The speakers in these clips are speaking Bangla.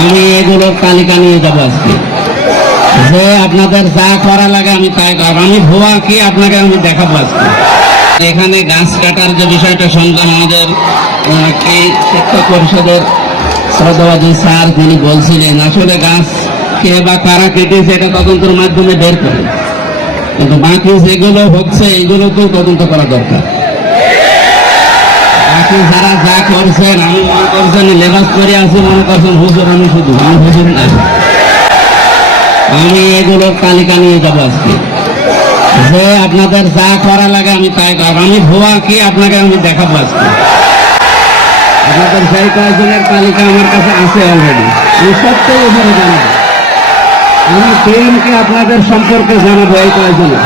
আমি এগুলোর তালিকা নিয়ে যাবো আজকে, যে আপনাদের যা করা লাগে আমি তাই করব। আমি ভুয়া কি আপনাকে আমি দেখাবো আজকে। এখানে গাছ কাটার যে বিষয়টা শুনলাম, আমাদের এই শিক্ষক পরিষদের শ্রদ্ধাবাদী স্যার তিনি বলছিলেন, আসলে গাছ কে বা কারা কেটেছে এটা তদন্তের মাধ্যমে বের করে, কিন্তু বাকি যেগুলো হচ্ছে এগুলো তো তদন্ত করা দরকার। বাকি যারা যা করছেন, আমি মনে করছেন লেবাস করে আছি, মনে করছেন হুজুর, আমি শুধু আমি হুজুর না। আমি এগুলোর তালিকা নিয়ে যাবো আজকে, যে আপনাদের যা করা লাগে আমি তাই করব। আমি ভুয়া কি আপনাকে আমি দেখাবো আজকে। আপনাদের সেই কয়েকজনের তালিকা আমার কাছে আছে অলরেডি, আমি সত্যি উপরে জানাবো। আমি টিমকে আপনাদের সম্পর্কে জানাবো এই কয়েকজনের,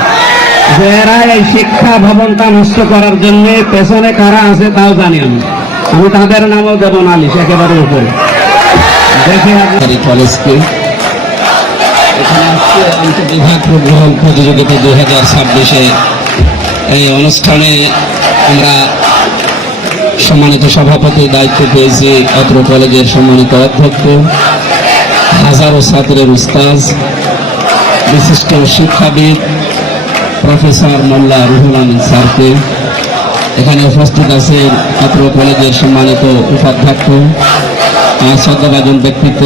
যে এরা এই শিক্ষা ভবনটা নষ্ট করার জন্য পেছনে কারা আছে তাও জানি আমি। আমি তাদের নামও দেব না, লিস একেবারে উপরে দেখে আপনার কলেজকে এখানে আজকে বিভাগ প্রগ্রহণ প্রতিযোগিতা 2026 এই অনুষ্ঠানে আমরা সম্মানিত সভাপতির দায়িত্ব পেয়েছি অত্র কলেজের সম্মানিত অধ্যক্ষ, হাজারো ছাত্রের উস্তাদ, বিশিষ্ট শিক্ষাবিদ প্রফেসর মোল্লা রুহুল আমিন স্যারকে। এখানে উপস্থিত আছেন অত্র কলেজের সম্মানিত উপাধ্যক্ষ, শ্রদ্ধাভাজন ব্যক্তিত্ব